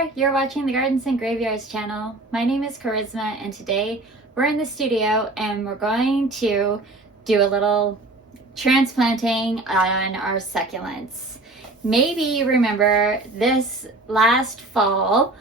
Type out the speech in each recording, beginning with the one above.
there, you're watching the Gardens and Graveyards channel. My name is Charisma and today we're in the studio and we're going to do a little transplanting on our succulents. Maybe you remember this last fall,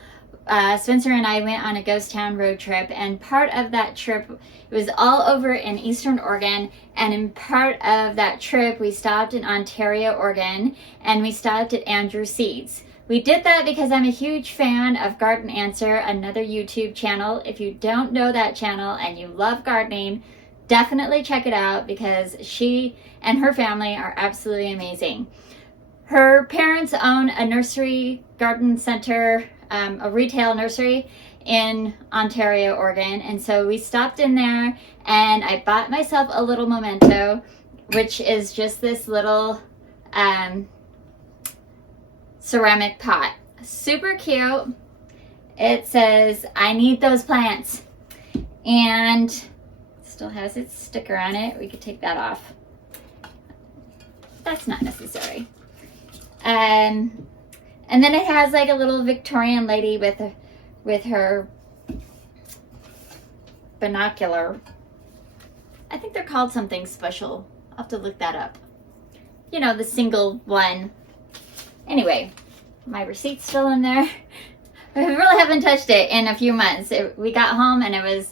Spencer and I went on a ghost town road trip, and part of that trip, it was all over in Eastern Oregon, and in part of that trip we stopped in Ontario, Oregon, and we stopped at Andrew Seeds. We did that because I'm a huge fan of Garden Answer, another YouTube channel. If you don't know that channel and you love gardening, definitely check it out because she and her family are absolutely amazing. Her parents own a nursery garden center, a retail nursery in Ontario, Oregon. And so we stopped in there and I bought myself a little memento, which is just this little ceramic pot. Super cute. It says, "I need those plants." And still has its sticker on it. We could take that off. That's not necessary. And then it has like a little Victorian lady with her binocular. I think they're called something special. I'll have to look that up. You know, the single one. Anyway, my receipt's still in there. I really haven't touched it in a few months. We got home and it was,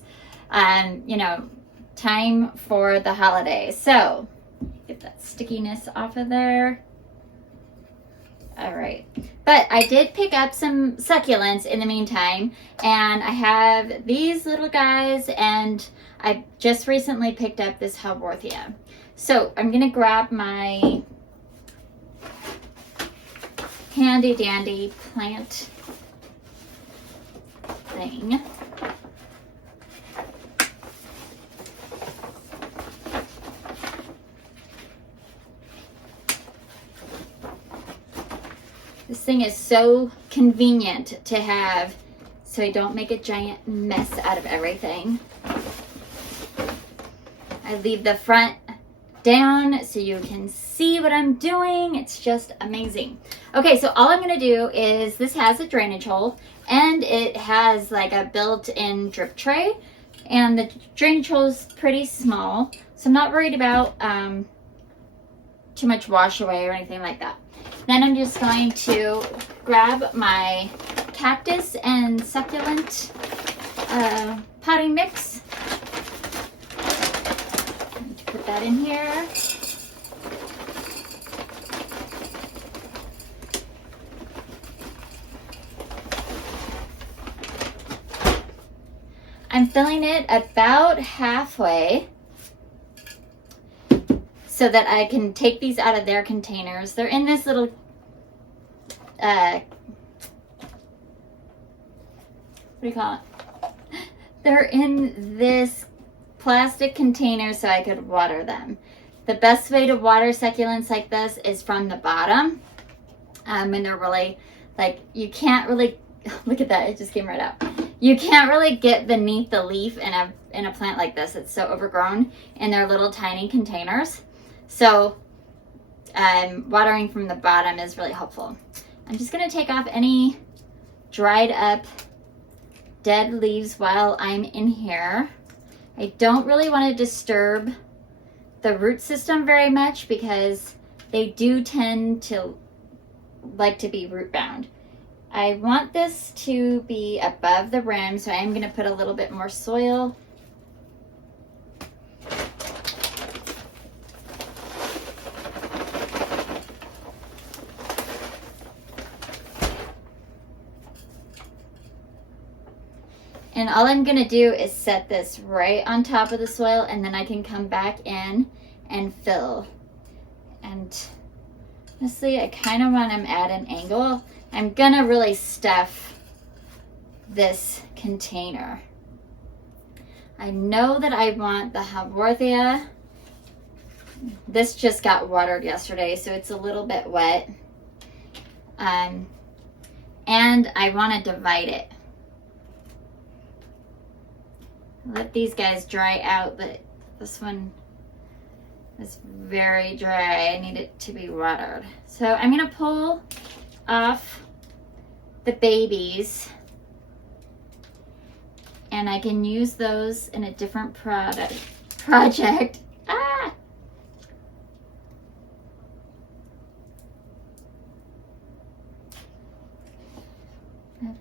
you know, time for the holidays. So, get that stickiness off of there. All right, but I did pick up some succulents in the meantime, and I have these little guys, and I just recently picked up this Haworthia. So I'm gonna grab my handy dandy plant thing. This thing is so convenient to have so I don't make a giant mess out of everything. I leave the front down so you can see what I'm doing. It's just amazing. Okay, so all I'm gonna do is, this has a drainage hole and it has like a built-in drip tray, and the drainage hole is pretty small, so I'm not worried about too much wash away or anything like that. Then I'm just going to grab my cactus and succulent potting mix. Put that in here. I'm filling it about halfway so that I can take these out of their containers. They're in this little, what do you call it? They're in this plastic container so I could water them. The best way to water succulents like this is from the bottom. When they're really, like, you can't really, look at that, it just came right out. You can't really get beneath the leaf in a plant like this. It's so overgrown in their little tiny containers. So watering from the bottom is really helpful. I'm just going to take off any dried up dead leaves while I'm in here. I don't really want to disturb the root system very much because they do tend to like to be root bound. I want this to be above the rim, so I am going to put a little bit more soil. And all I'm gonna do is set this right on top of the soil, and then I can come back in and fill. And honestly, I kind of want them at an angle. I'm gonna really stuff this container. I know that I want the Haworthia. This just got watered yesterday, so it's a little bit wet. And I want to divide it. Let these guys dry out, but this one is very dry. I need it to be watered. So I'm going to pull off the babies, and I can use those in a different project. Ah!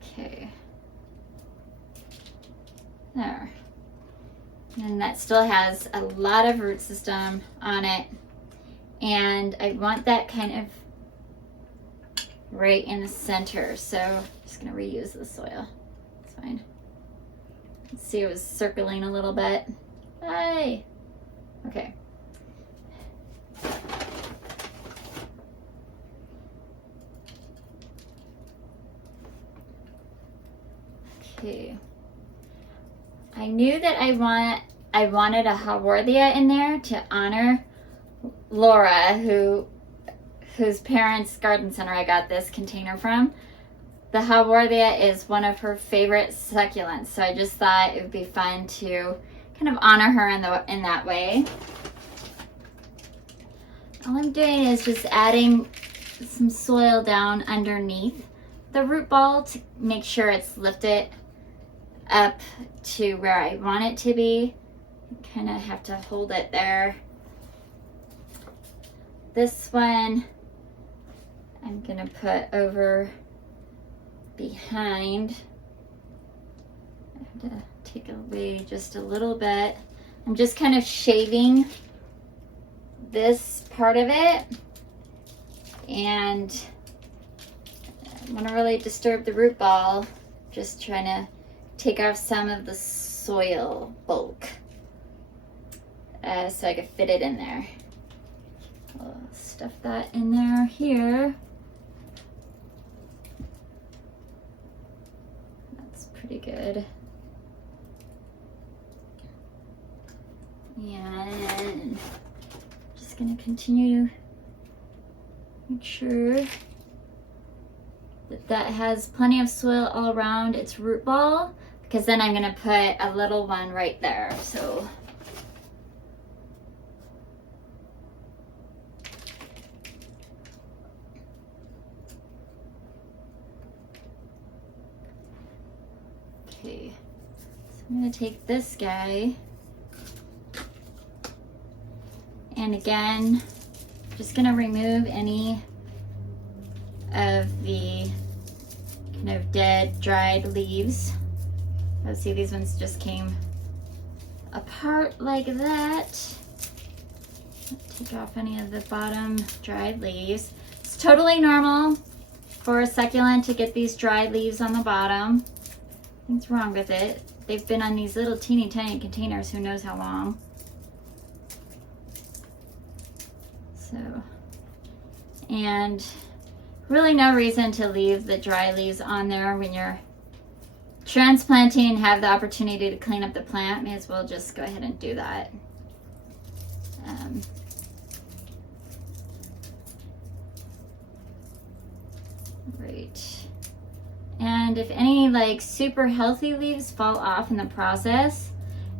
Okay. There. And that still has a lot of root system on it. And I want that kind of right in the center. So I'm just gonna reuse the soil. It's fine. Let's see, it was circling a little bit. Hey. Okay. Okay. I knew that I wanted a Haworthia in there to honor Laura, whose parents' garden center I got this container from. The Haworthia is one of her favorite succulents, so I just thought it would be fun to kind of honor her in that way. All I'm doing is just adding some soil down underneath the root ball to make sure it's lifted up to where I want it to be. Kind of have to hold it there. This one I'm gonna put over behind. I have to take away just a little bit. I'm just kind of shaving this part of it, and I want to really disturb the root ball, just trying to take off some of the soil bulk so I could fit it in there. I'll stuff that in there here. That's pretty good. And just gonna continue to make sure that has plenty of soil all around its root ball, because then I'm gonna put a little one right there. So okay, so I'm gonna take this guy, and again, just gonna remove any of the kind of dead, dried leaves. Let's see, these ones just came apart like that. Take off any of the bottom dried leaves. It's totally normal for a succulent to get these dried leaves on the bottom. Nothing's wrong with it. They've been on these little teeny tiny containers who knows how long. So, and really no reason to leave the dry leaves on there when you're transplanting and have the opportunity to clean up the plant. May as well just go ahead and do that. Right. And if any like super healthy leaves fall off in the process,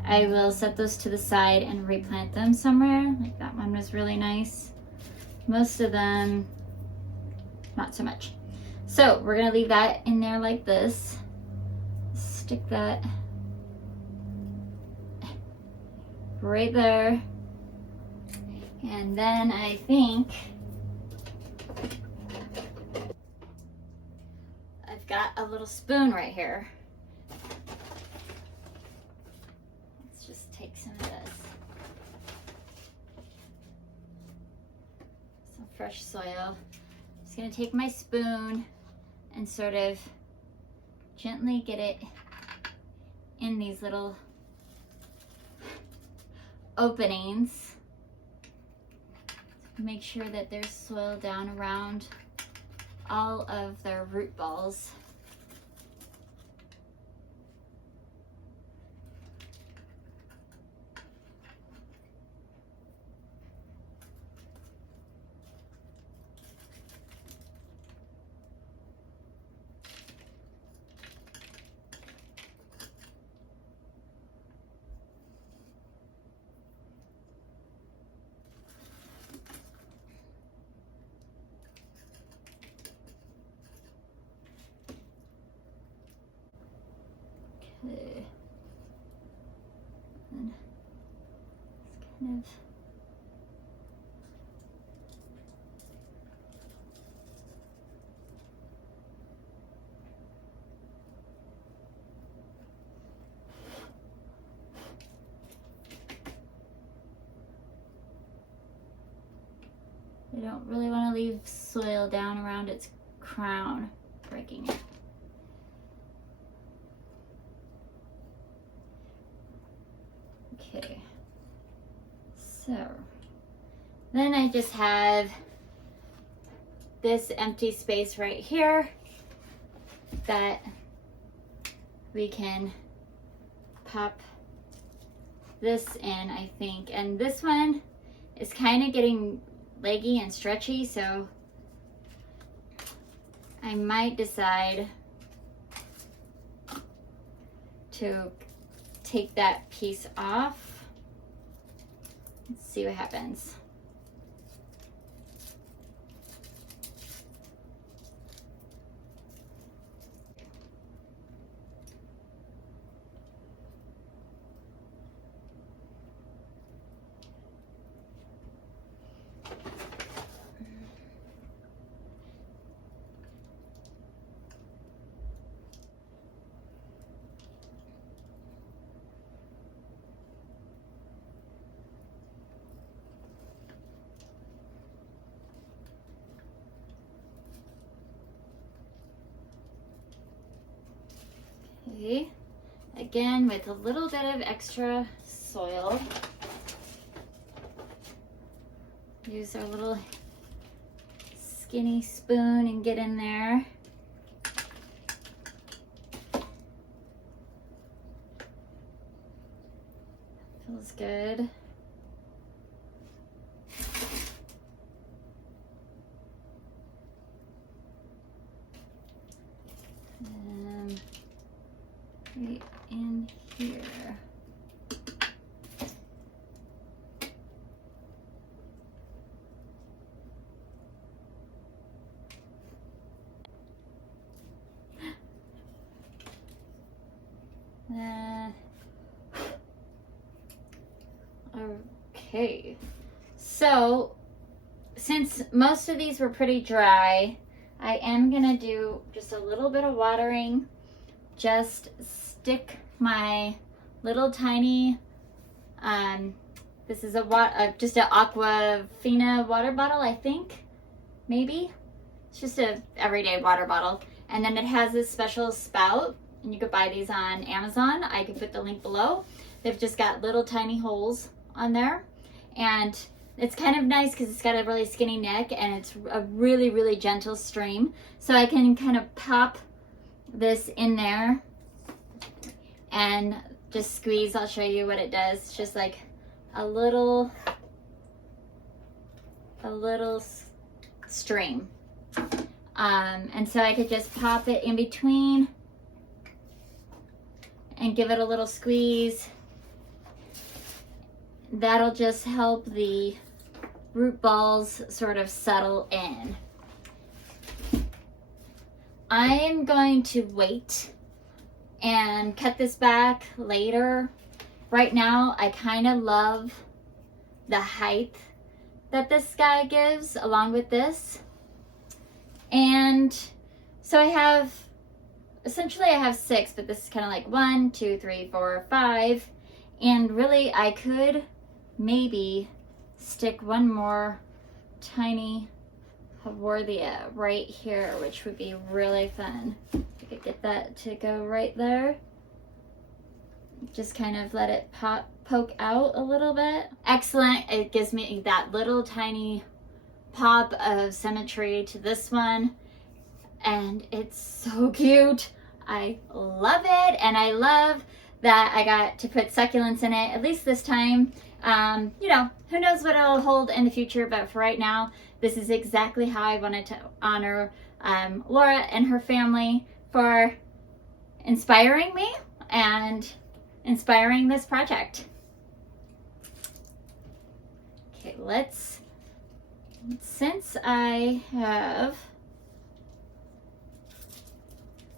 I will set those to the side and replant them somewhere. Like that one was really nice. Most of them, not so much. So we're gonna leave that in there like this. Stick that right there. And then I think I've got a little spoon right here. Let's just take some of this. Some fresh soil. Just gonna take my spoon and sort of gently get it in these little openings. Make sure that there's soil down around all of their root balls. And it's kind of I don't really want to leave soil down around its crown, breaking it. Okay, so then I just have this empty space right here that we can pop this in, I think. And this one is kind of getting leggy and stretchy, so I might decide to take that piece off. Let's see what happens. Okay, again with a little bit of extra soil. Use our little skinny spoon and get in there. Feels good. Right in here. Okay, so since most of these were pretty dry, I am gonna do just a little bit of watering. Just stick my little tiny, this is just an Aquafina water bottle, I think, maybe. It's just a everyday water bottle. And then it has this special spout, and you could buy these on Amazon. I could put the link below. They've just got little tiny holes on there. And it's kind of nice because it's got a really skinny neck and it's a really, really gentle stream. So I can kind of pop this in there and just squeeze. I'll show you what it does. It's just like a little stream. And so I could just pop it in between and give it a little squeeze. That'll just help the root balls sort of settle in. I am going to wait and cut this back later. Right now, I kind of love the height that this guy gives along with this. And so essentially I have 6, but this is kind of like 1, 2, 3, 4, 5. And really I could maybe stick one more tiny Haworthia right here, which would be really fun. I could get that to go right there. Just kind of let it poke out a little bit. Excellent. It gives me that little tiny pop of symmetry to this one, and it's so cute. I love it, and I love that I got to put succulents in it, at least this time. You know, who knows what it'll hold in the future, but for right now, this is exactly how I wanted to honor Laura and her family for inspiring me and inspiring this project. Okay, since I have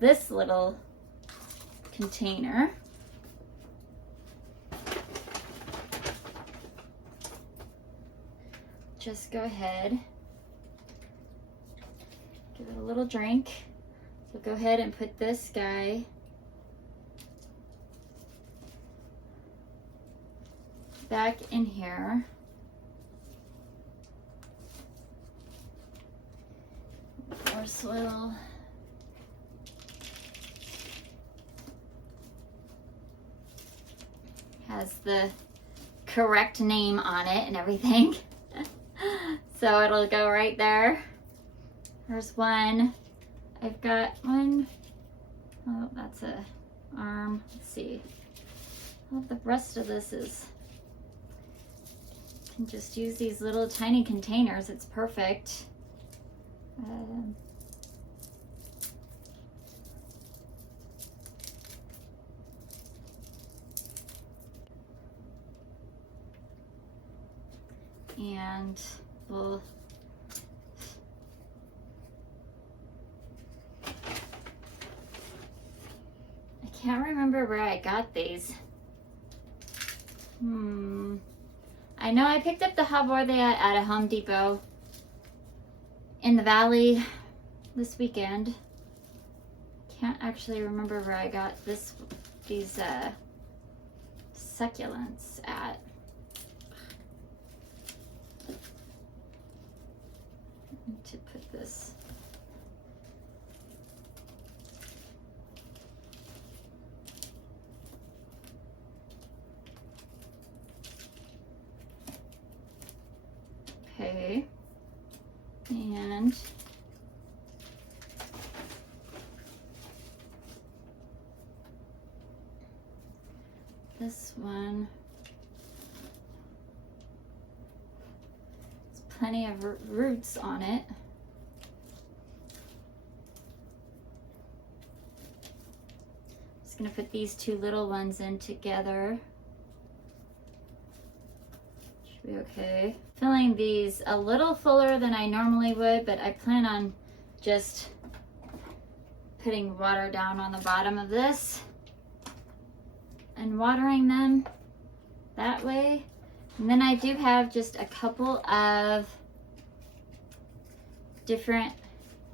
this little container. Just go ahead, give it a little drink. So go ahead and put this guy back in here. More soil. Has the correct name on it and everything. So it'll go right there. There's one. I've got one. Oh, that's a arm. Let's see. Well, the rest of this is, you can just use these little tiny containers. It's perfect. And we'll I can't remember where I got these. I know I picked up the Havorthia at a Home Depot in the Valley this weekend. Can't actually remember where I got these succulents at. To put this okay, and this one, there's plenty of roots on it. Just gonna put these two little ones in together. Should be okay. Filling these a little fuller than I normally would, but I plan on just putting water down on the bottom of this and watering them that way. And then I do have just a couple of different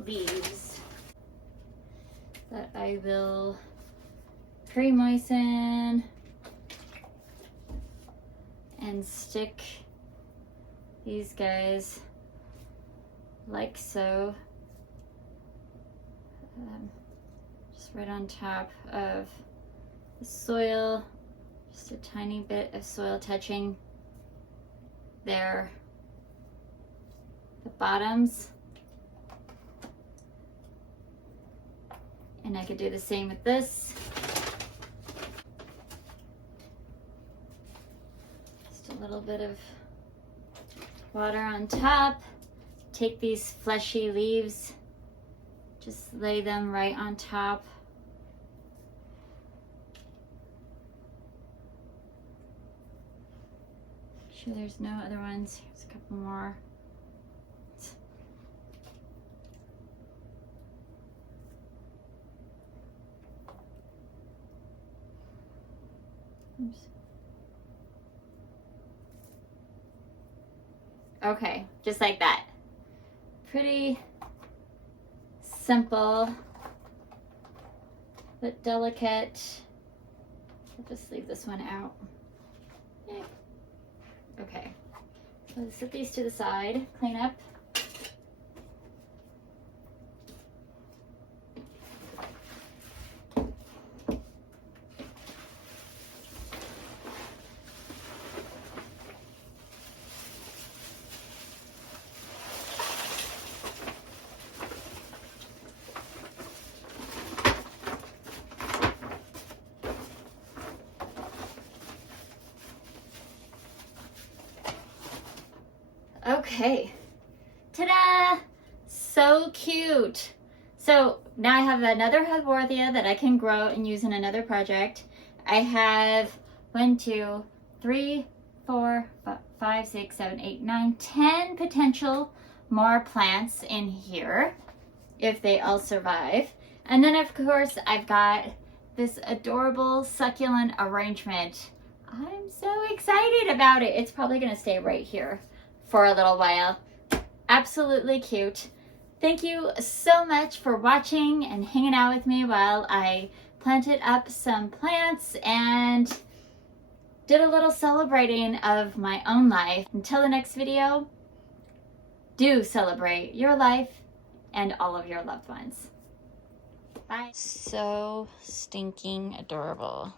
leaves that I will pre-moisten and stick these guys like so, just right on top of the soil, just a tiny bit of soil touching the bottoms. And I could do the same with this. Just a little bit of water on top. Take these fleshy leaves, just lay them right on top. Make sure there's no other ones. Here's a couple more. Oops. Okay, just like that. Pretty simple, but delicate. I'll just leave this one out. Yay. Okay, let's set these to the side, clean up. Okay, ta-da! So cute. So now I have another Havorthia that I can grow and use in another project. I have 1, 2, 3, 4, 5, 6, 7, 8, 9, 10 potential more plants in here if they all survive. And then of course I've got this adorable succulent arrangement. I'm so excited about it. It's probably gonna stay right here for a little while. Absolutely cute. Thank you so much for watching and hanging out with me while I planted up some plants and did a little celebrating of my own life. Until the next video, do celebrate your life and all of your loved ones. Bye. So stinking adorable.